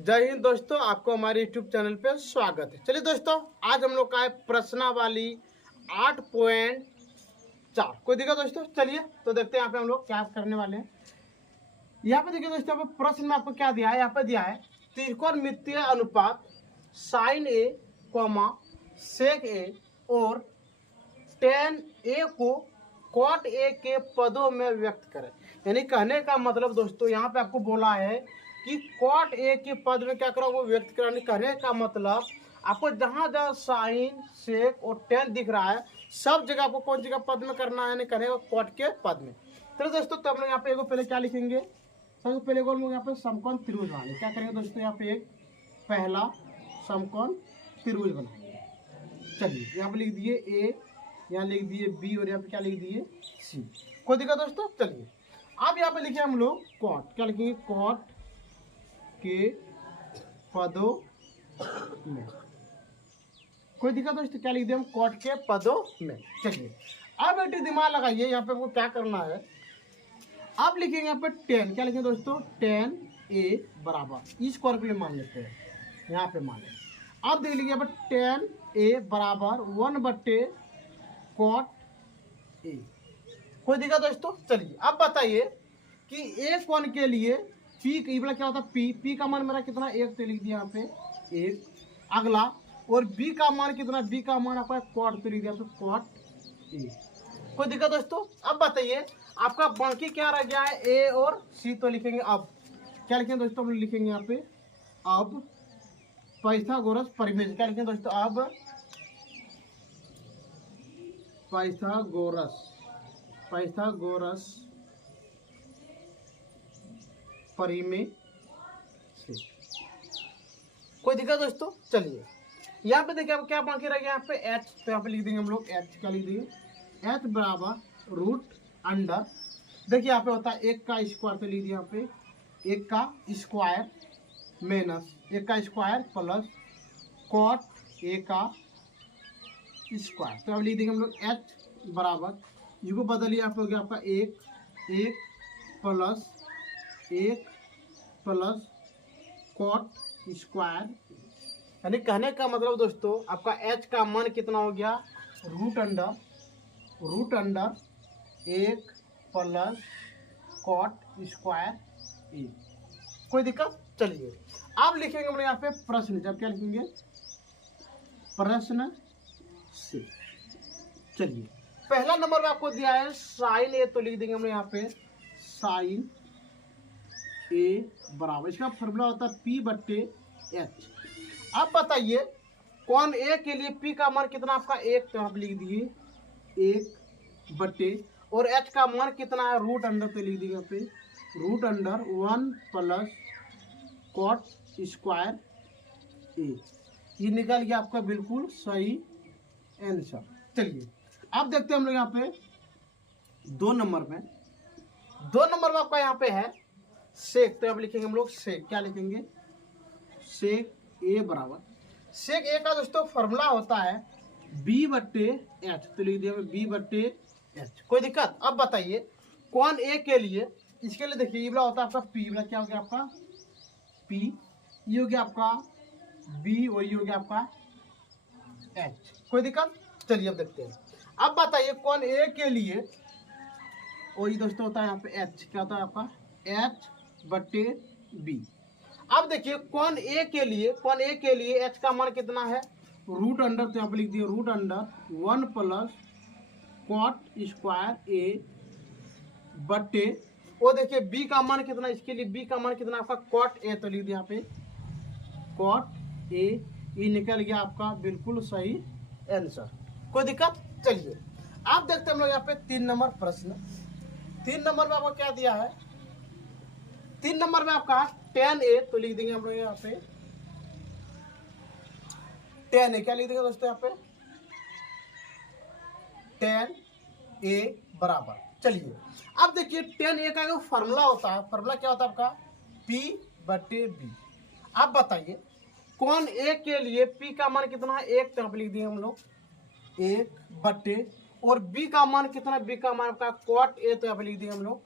जय हिंद दोस्तों, आपको हमारे YouTube चैनल पे स्वागत है। चलिए दोस्तों, आज हम लोग का है प्रश्नावली 8.4। कोई दिक्कत दोस्तों? चलिए तो देखते हैं यहाँ पे हम लोग क्या करने वाले हैं। यहाँ पे देखिए दोस्तों, यहाँ पे प्रश्न में आपको क्या दिया है। यहाँ पे दिया है त्रिकोणमितीय अनुपात साइन ए कॉमा सेक ए और टेन ए को कॉट ए के पदों में व्यक्त करें। यानी कहने का मतलब दोस्तों, यहाँ पे आपको बोला है कि कॉट ए के पद में क्या करो, वो व्यक्त कराने। कहने का मतलब आपको जहाँ जहाँ साइन सेक और टेन दिख रहा है, सब जगह आपको कौन जगह पद में करना है, यानी कहने का कॉट के पद में। तो दोस्तों, तब लोग यहाँ पे एगो पहले क्या लिखेंगे, सबसे पहले को लोग यहाँ पे समकोण त्रिभुज बनाएंगे। क्या करेंगे दोस्तों, यहाँ पे एक पहला समकोण त्रिभुज बनाएंगे। चलिए यहाँ पे लिख दिए ए, यहाँ लिख दिए बी और यहाँ पे क्या लिख दिए सी। कोई दिक्कत दोस्तों? चलिए अब यहाँ पे लिखे हम लोग कॉट। क्या लिखेंगे? कॉट के पदों में। कोई दिक्कत दोस्तों? क्या लिख दिया हम? कॉट के पदों में। चलिए अब बेटे दिमाग लगाइए, यहाँ पे हमको क्या करना है। अब लिखेंगे यहाँ पे 10। क्या लिखेंगे दोस्तों? 10 ए बराबर इस स्क्वायर के लिए मान लेते हैं, यहाँ पे मान लें। अब देख लीजिए यहाँ पे 10 ए बराबर 1/कॉट ए। कोई दिक्कत दोस्तों? चलिए अब बताइए कि ए कोण के लिए पी क्या होता है? पी का मान मेरा कितना? 1, तो लिख दिया यहाँ पे 1। अगला और बी का मान कितना? बी का मान आपका कॉट, तो लिख दिया कॉट ए। कोई दिक्कत दोस्तों? अब बताइए आपका बाकी क्या रह गया है? ए और सी। तो लिखेंगे अब क्या लिखेंगे दोस्तों? हम लिखेंगे यहाँ पे अब पाइथागोरस परिमेय। क्या लिखेंगे दोस्तों? अब पाइथागोरस परिमेय से। कोई दिक्कत दोस्तों? चलिए यहाँ पे देखिए अब क्या बाकी रह गया यहाँ पे एच। तो यहाँ पे लिख देंगे हम लोग एच। क्या लिख देंगे? एच बराबर रूट अंडर। देखिए यहाँ पे होता है 1 का स्क्वायर, तो लिख दिया यहाँ पे 1 का स्क्वायर माइनस 1 का स्क्वायर प्लस कॉट ए का स्क्वायर। तो अब लिख देंगे हम लोग एच बराबर, इसको बदलिए आप हो गया आपका 1 प्लस कॉट स्क्वायर। यानी कहने का मतलब दोस्तों, आपका एच का मान कितना हो गया? Root under 1 plus cot square A. कोई दिक्कत? चलिए अब लिखेंगे हम लोग यहाँ पे प्रश्न। जब क्या लिखेंगे? प्रश्न से। चलिए पहला नंबर में आपको दिया है साइन ए, तो लिख देंगे हम लोग यहाँ पे साइन ए बराबर, इसका फॉर्मूला होता है P/H। अब बताइए कौन ए के लिए P का मान कितना आपका? 1, तो आप लिख दिए 1/, और H का मान कितना है? रूट अंडर, तो लिख दिए यहाँ पे root under 1 plus cot square A. ये निकल गया आपका बिल्कुल सही आंसर। चलिए अब देखते हैं हम लोग यहाँ पे 2 नंबर में आपका यहाँ पे है सेक। तो अब लिखेंगे हम लोग सेक। क्या लिखेंगे? सेक ए बराबर, सेक ए का दोस्तों फॉर्मूला होता है B/H। तो लिख दिया B/H। कोई दिक्कत? अब बताइए कौन ए के लिए, इसके लिए देखिए ये होता है आपका P, क्या हो गया आपका P, ये हो गया आपका B और ये हो गया आपका H। कोई दिक्कत? चलिए अब देखते हैं। अब बताइए कौन ए के लिए, वही दोस्तों होता है यहाँ पे H। क्या होता है आपका? H/B। अब देखिए कौन ए के लिए H का मान कितना है? रूट अंडर, तो यहाँ पे लिख दिए root under 1 plus cot square A बटे, वो देखिए बी का मान कितना? इसके लिए बी का मान कितना आपका? Cot A. तो लिख दिया यहाँ पे कॉट ए। ये निकल गया आपका बिल्कुल सही आंसर। कोई दिक्कत? चलिए आप देखते हैं हम लोग यहाँ पे 3 नंबर प्रश्न। 3 नंबर में आपको क्या दिया है? 3 नंबर में आपका 10 ए, तो लिख देंगे हम लोग यहाँ पे 10 ए। क्या लिख देंगे दोस्तों यहाँ पे? 10 ए बराबर। चलिए अब देखिए 10 ए का जो फॉर्मूला होता है, फॉर्मूला क्या होता है आपका? P/B। अब बताइए कौन ए के लिए P का मान कितना है? 1, तो लिख दिए हम लोग 1/, और B का मान कितना? B का मान आपका कॉट ए। तो यहाँ पे लिख दिए हम लोग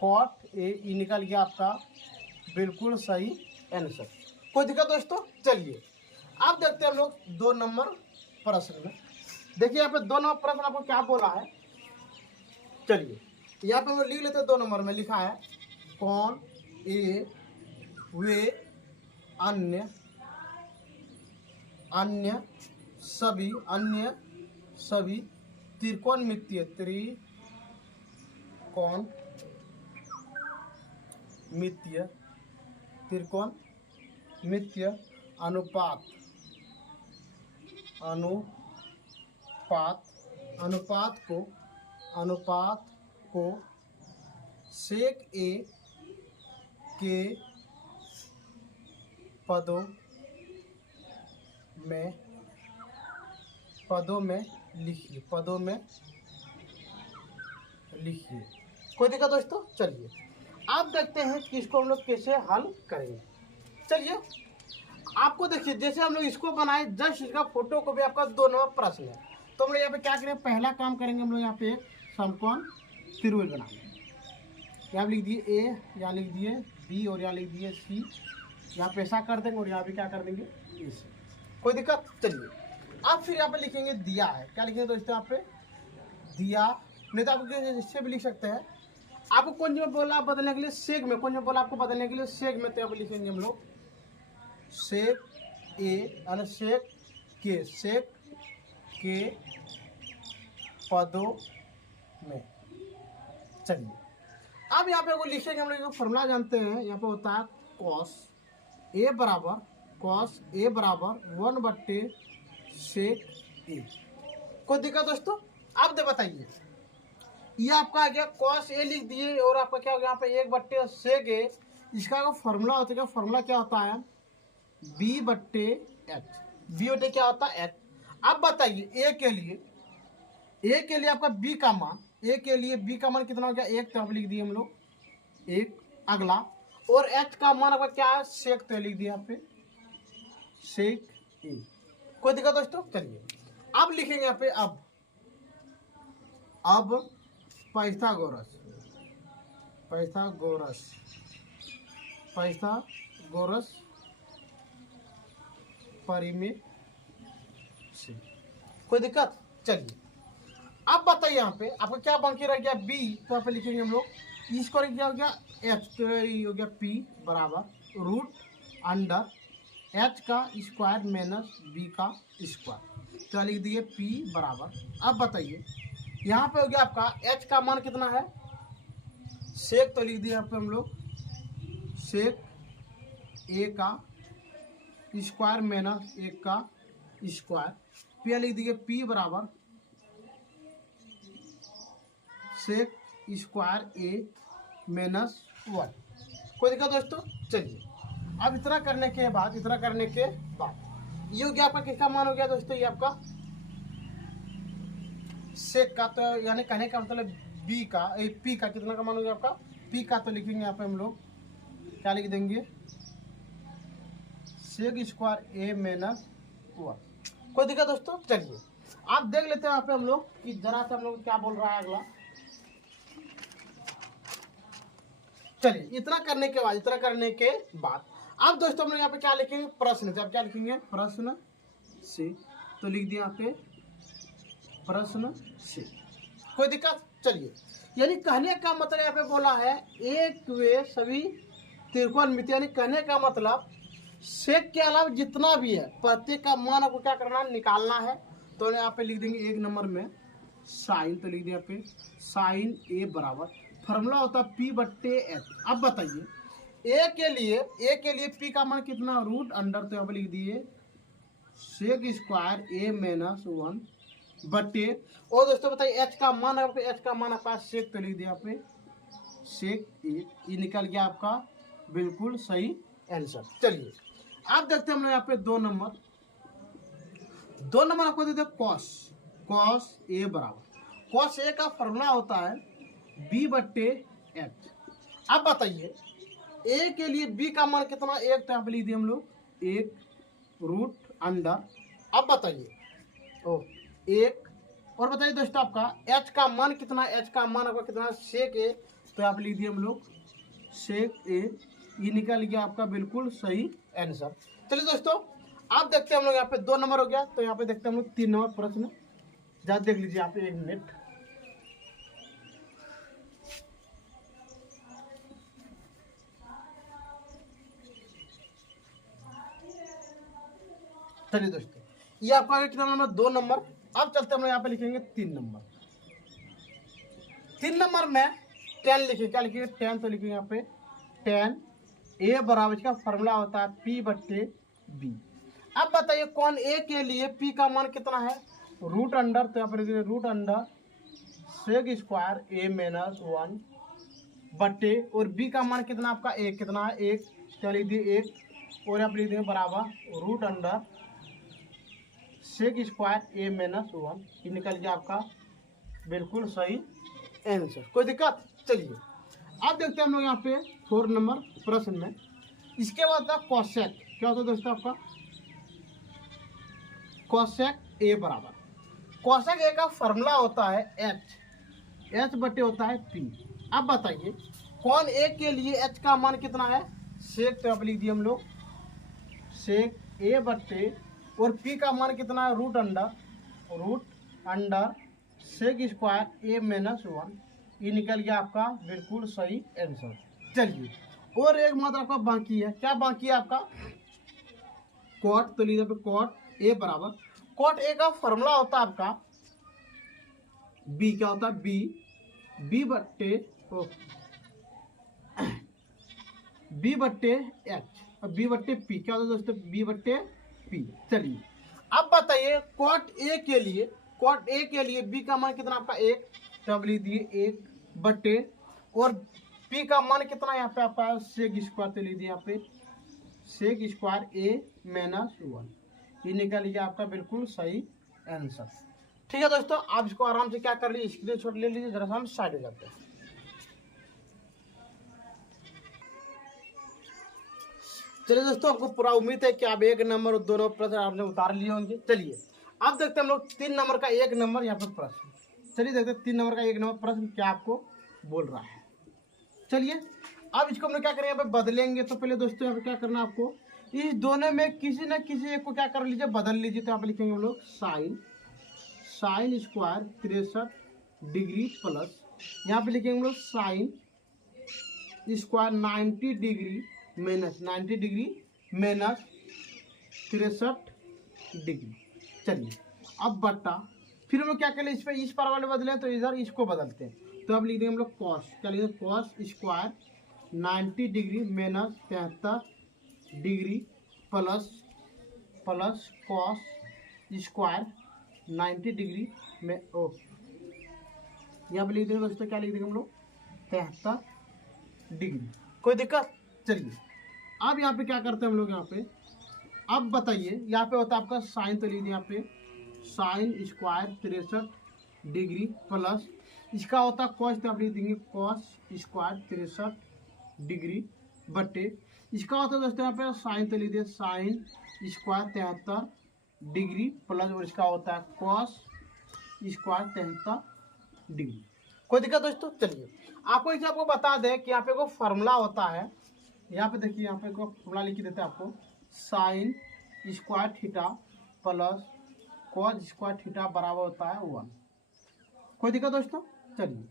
कॉट ए। निकल गया आपका बिल्कुल सही आंसर। कोई दिक्कत दोस्तों? चलिए अब देखते हैं हम लोग 2 नंबर प्रश्न में। देखिए यहाँ पे 2 नंबर प्रश्न आपको क्या बोला है। चलिए यहाँ पे हम लिख लेते हैं। 2 नंबर में लिखा है कौन ए वे अन्य सभी त्रिकोणमितीय त्रिकोणमितीय अनुपात को सेक ए के पदों में लिखिए। कोई दिक्कत दोस्तों? चलिए आप देखते हैं कि इसको हम लोग कैसे हल करेंगे। चलिए आपको देखिए जैसे हम लोग इसको बनाए, जस्ट इसका फोटो को भी आपका 2 नंबर प्रश्न है। तो हम लोग यहाँ पे क्या करेंगे, पहला काम करेंगे हम लोग यहाँ पे समकोण त्रिभुज बनाएंगे। यहाँ लिख दिए ए, यहाँ लिख दिए बी और यहाँ लिख दिए सी। यहाँ पे ऐसा कर देंगे और यहाँ पे क्या कर देंगे ए सी। कोई दिक्कत? चलिए अब फिर यहाँ पे लिखेंगे दिया है। क्या लिखेंगे दोस्तों यहाँ पे? दिया। नहीं तो आपको इससे भी लिख सकते हैं। आपको कौन में बोला आप बदलने के लिए? सेक में। कौन में बोला आपको बदलने के लिए? सेक में। तो यहाँ पे लिखेंगे हम लोग सेक ए यानी सेक के पदों में। चलिए अब यहाँ पे वो लिखेंगे हम लोग फॉर्मूला जानते हैं। यहाँ पे होता है कॉस ए बराबर 1/सेक ए। कोई दिक्कत दोस्तों? आप दे बताइए। ये आपका आ गया कॉस ए लिख दिए और आपका क्या हो गया यहाँ पे 1/सेक ए। इसका फॉर्मूला होता है, फॉर्मूला क्या होता है? b/h। b/h क्या होता है? h। अब बताइए ए के लिए आपका b का मान, ए के लिए b का मान कितना हो गया? 1। तो आप लिख दिए हम लोग 1। अगला और h का मान आपका क्या है? सेक। तो लिख दिया यहाँ पे सेक ए। कोई दिक्कत दोस्तों? चलिए अब लिखेंगे यहाँ पे अब पाइथागोरस परिमेय से। कोई दिक्कत? चलिए अब बताइए यहाँ पे आपका क्या बाकी रह गया? बी। तो यहाँ पे लिखेंगे हम लोग इसको क्या हो गया? एच। तो ये हो गया पी बराबर रूट अंडर एच का स्क्वायर माइनस बी का स्क्वायर। तो लिख दिए पी बराबर। अब बताइए यहाँ पे हो गया आपका एच का मान कितना है? सेक। तो लिख दिया यहाँ पे हम लोग सेक ए का स्क्वायर माइनस 1 का स्क्वायर। पी लिख दिए पी बराबर सेक स्क्वायर ए माइनस 1। कोई दिक्कत दोस्तों? चलिए अब इतना करने के बाद ये हो गया आपका किसका मान हो गया दोस्तों? ये आपका सेक का। तो यानी कहने का मतलब बी का पी का कितना का मान हो गया आपका? पी का। तो लिखेंगे यहाँ पे हम लोग क्या लिख देंगे? सेक स्क्वायर ए माइनस 1। कोई दिक्कत दोस्तों? चलिए आप देख लेते हैं यहाँ पे हम लोग कि जरा से हम लोग क्या बोल रहा है अगला। चलिए इतना करने के बाद अब दोस्तों हम लोग यहाँ पे क्या लिखेंगे? प्रश्न से। अब क्या लिखेंगे? प्रश्न से। तो लिख दिया यहाँ पे प्रश्न से। कोई दिक्कत? चलिए यानी कहने का मतलब यहाँ पे बोला है एक वे सभी त्रिकोणमितीय। यानी कहने का मतलब सेक के अलावा जितना भी है प्रत्येक का मान आपको क्या करना है? निकालना है। तो यहाँ पे लिख देंगे 1 नंबर में साइन। तो लिख दिया यहाँ पे साइन ए बराबर फॉर्मूला होता है p/h। अब बताइए ए के लिए p का मान कितना? Root under. तो यहाँ पे लिख दिए सेक स्क्वायर ए माइनस 1 बट्टे। और दोस्तों बताइए h का मान आपका सेक। तो लिख दिया यहाँ पे सेक ए। ये निकल गया आपका बिल्कुल सही आंसर। चलिए आप देखते हैं हम लोग यहाँ पे 2 नंबर आपको देते हैं कॉस ए बराबर कॉस ए का फॉर्मूला होता है b/h। अब बताइए ए के लिए b का मान कितना? 1। तो यहाँ पे लिख दिए हम लोग 1 रूट अंडर। अब बताइए 1 और बताइए दोस्तों आपका h का मान कितना? h का मान आपका कितना? सेक ए। तो यहाँ पे लिख दिए हम लोग सेक ए ये निकल गया आपका बिल्कुल सही आंसर। चलिए दोस्तों, आप देखते हैं हम लोग यहाँ पे 2 नंबर हो गया, तो यहाँ पे देखते हैं हम लोग 3 नंबर प्रश्न। जा देख लीजिए यहाँ पे 1 मिनट। चलिए दोस्तों, ये आपका कितना नंबर 2 नंबर। अब चलते हम लोग यहाँ पे लिखेंगे 3 नंबर। 3 नंबर में 10 लिखे, क्या लिखेंगे 10, तो लिखेंगे यहाँ पे 10 ए बराबर, इसका फॉर्मूला होता है पी बट्टे बी। अब बताइए कौन ए के लिए पी का मान कितना है, रूट अंडर, तो यहाँ पर रूट अंडर सेक स्क्वायर ए माइनस 1 बट्टे, और बी का मान कितना आपका एक कितना है 1, क्या लिख दिए 1, और यहाँ पर लिख देंगे बराबर रूट अंडर सेक स्क्वायर ए माइनस 1। ये निकल गया आपका बिल्कुल सही आंसर। कोई दिक्कत? चलिए अब देखते हैं हम लोग यहाँ पे 4 नंबर प्रश्न में। इसके बाद था कोसेक। क्या होता है दोस्तों आपका कोसेक ए बराबर, कोसेक ए का फॉर्मूला होता है एच बटे होता है पी। अब बताइए कौन ए के लिए एच का मान कितना है, सेक, तो आप लिख दिए हम लोग सेक ए बटे, और पी का मान कितना है रूट अंडर सेक स्क्वायर ए माइनस 1। ये निकल गया आपका बिल्कुल सही आंसर। चलिए और एक मात्र आपका बाकी है, क्या बाकी है आपका कॉट, तो लीजिए कॉट ए बराबर, कॉट ए का फॉर्मूला होता है आपका बी, क्या होता है बी बट्टे एच, और बी बट्टे पी, क्या होता है दोस्तों बी बट्टे पी। चलिए अब बताइए कॉट ए के लिए बी का मान कितना आपका 1, तो अब लिख दिए 1 बट्टे, और पी का मान कितना यहाँ पे आपका सेक स्क्वायर, तो लिख दिए यहाँ पे सेक स्क्वायर ए माइनस 1। ये निकल गया आपका बिल्कुल सही आंसर। ठीक है दोस्तों, आप इसको आराम से क्या कर लीजिए स्क्रीनशॉट ले लीजिए, जरा सा हम साइड हो जाते हैं। चलिए दोस्तों, आपको पूरा उम्मीद है कि आप 1 नंबर और 2 नंबर प्रश्न आपने उतार लिए होंगे। चलिए अब देखते हैं हम लोग 3 नंबर का 1 नंबर यहाँ पर प्रश्न। चलिए देखते हैं 3 नंबर का 1 नंबर प्रश्न क्या आपको बोल रहा है। चलिए अब इसको हम लोग क्या करेंगे यहाँ पे बदलेंगे। तो पहले दोस्तों यहाँ पे क्या करना है आपको, इस दोनों में किसी न किसी एक को क्या कर लीजिए बदल लीजिए। तो यहाँ पे लिखेंगे हम लोग साइन स्क्वायर 63 डिग्री प्लस, यहाँ पे लिखेंगे हम लोग sine square 90 degree minus 63 degree. चलिए अब बट्टा, फिर हम लोग क्या करें इस पे इस पर वाले बदले तो इधर इसको बदलते हैं। तो अब लिख देंगे हम लोग कॉस, क्या लिखेंगे cos square 90 degree minus 73 degree plus cos square 90 degree में यहाँ पे लिख देंगे दोस्तों, क्या लिख देंगे हम लोग 73 डिग्री। कोई दिक्कत? चलिए अब यहाँ पे क्या करते हैं हम लोग यहाँ पे, अब बताइए यहाँ पे होता है आपका साइन, तो लीजिए यहाँ पे साइन स्क्वायर 63 डिग्री प्लस इसका होता है कॉस, तो आप लिख देंगे कॉस स्क्वायर 63 डिग्री बट्टे इसका होता है दोस्तों यहाँ पे साइन, तो लीजिए साइन स्क्वायर 73 डिग्री प्लस, और इसका होता है कॉस स्क्वायर 73 डिग्री। कोई दिक्कत दोस्तों? चलिए आपको इसे आपको बता दें कि यहाँ पे को फॉर्मूला होता है, यहाँ पे देखिए यहाँ पे को फॉर्मूला लिख देते हैं आपको sine square theta plus cos square theta बराबर होता है 1। कोई दिक्कत दोस्तों? चलिए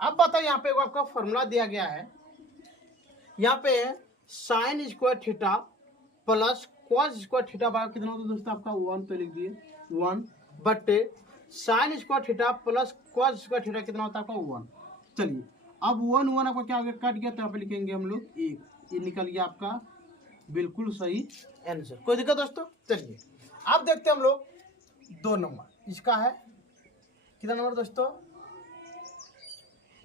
अब बताइए यहाँ पे आपका फॉर्मूला दिया गया है, यहाँ पे है sine square theta plus cos square theta बराबर कितना होता है दोस्तों आपका 1, तो लिख दिए 1 बट्टे sine square theta plus cos square theta कितना होता है आपका 1। चलिए अब 1 आपका क्या हो गया कट गया, तो यहाँ पे लिखेंगे हम लोग 1। ये निकल गया आपका बिल्कुल सही आंसर। कोई दिक्कत दोस्तों? चलिए अब देखते हैं हम लोग 2 नंबर, इसका है कितना नंबर दोस्तों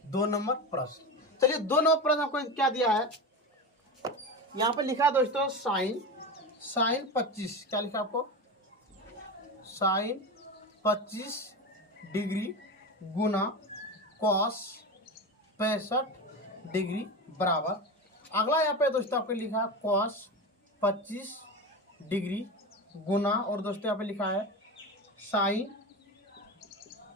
2 नंबर प्रश्न। चलिए 2 नंबर प्रश्न आपको क्या दिया है, यहाँ पे लिखा है दोस्तों साइन 25, क्या लिखा आपको साइन 25 डिग्री गुना कॉस 65 डिग्री बराबर, अगला यहाँ पे दोस्तों आपको लिखा है कॉस 25 डिग्री गुना, और दोस्तों यहाँ पे लिखा है साइन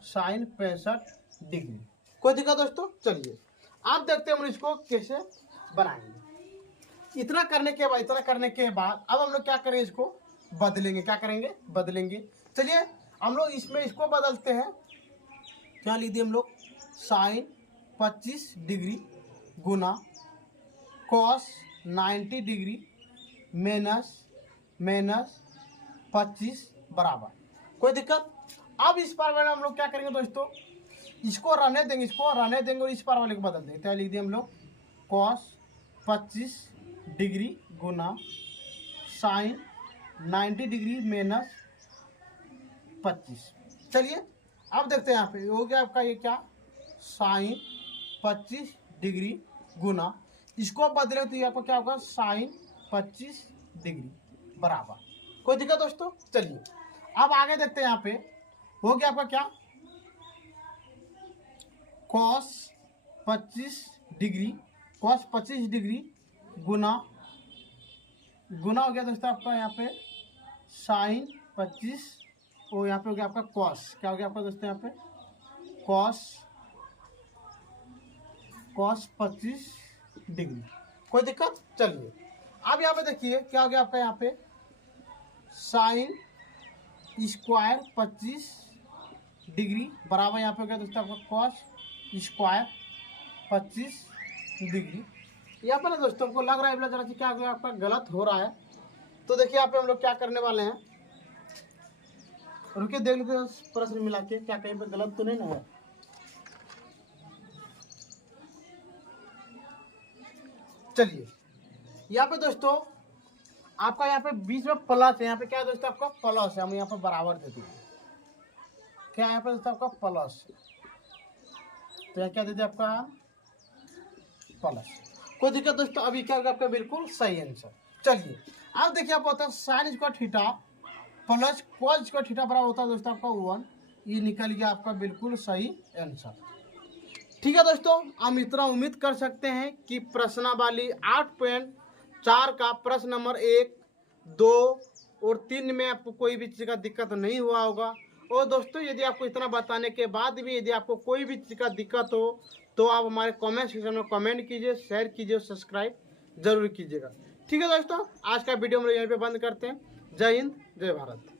65 डिग्री। कोई दिक्कत दोस्तों? चलिए आप देखते हैं हम इसको कैसे बनाएंगे। इतना करने के बाद अब हम लोग क्या करेंगे, इसको बदलेंगे। क्या करेंगे, बदलेंगे। चलिए हम लोग इसमें इसको बदलते हैं। क्या लिख दिए हम लोग, साइन 25 डिग्री गुना कॉस 90 डिग्री माइनस 25 बराबर। कोई दिक्कत। अब इस पार वाले हम लोग क्या करेंगे दोस्तों, इसको रहने देंगे और इस पार वाले को बदल देंगे। क्या लिख दिए हम लोग, कॉस 25 डिग्री गुना साइन 90 डिग्री माइनस 25। चलिए अब देखते हैं, यहाँ पे हो गया आपका ये क्या, साइन 25 डिग्री गुना, इसको बदले तो यहाँ पर क्या होगा, साइन 25 डिग्री बराबर। कोई दिक्कत दोस्तों। चलिए अब आगे देखते हैं, यहाँ पे हो गया आपका क्या, कॉस 25 डिग्री गुना हो गया दोस्तों आपका यहाँ पे साइन 25, और यहाँ पे हो गया आपका कॉस। क्या हो गया आपका दोस्तों यहाँ पे, कॉस 25 डिग्री। कोई दिक्कत। चलिए अब यहाँ पे देखिए क्या हो गया आपका, यहाँ पे साइन स्क्वायर 25 डिग्री बराबर, यहाँ पे हो गया दोस्तों आपका कॉस स्क्वायर 25 डिग्री। यहाँ पर ना दोस्तों को लग रहा है जरा क्या हो गया आपका, गलत हो रहा है। तो देखिए यहाँ पे हम लोग क्या करने वाले हैं, रुकिए देख लेते हैं प्रश्न मिला के क्या कहीं पे गलत तो नहीं ना है। चलिए यहाँ पे दोस्तों आपका यहाँ पे बीच में प्लस है, यहाँ पे क्या है दोस्तों आपका प्लस है, हम यहाँ पे बराबर देते हैं। क्या यहाँ पे दोस्तों आपका प्लस, तो यहाँ क्या देते आपका प्लस। कोई दिक्कत दोस्तों। अभी क्या होगा आपका बिल्कुल सही आंसर। चलिए अब देखिए आप होता है sine square theta plus cos square theta बराबर होता है दोस्तों आपका 1। ये निकल गया आपका बिल्कुल सही आंसर। ठीक है दोस्तों, हम इतना उम्मीद कर सकते हैं कि प्रश्नावली 8.4 का प्रश्न नंबर 1, 2 और 3 में आपको कोई भी चीज़ का दिक्कत नहीं हुआ होगा। और दोस्तों यदि आपको इतना बताने के बाद भी यदि आपको कोई भी चीज़ का दिक्कत हो तो आप हमारे कमेंट सेक्शन में कमेंट कीजिए, शेयर कीजिए, सब्सक्राइब जरूर कीजिएगा। ठीक है दोस्तों, आज का वीडियो हम लोग यहीं पे बंद करते हैं। जय हिंद, जय भारत।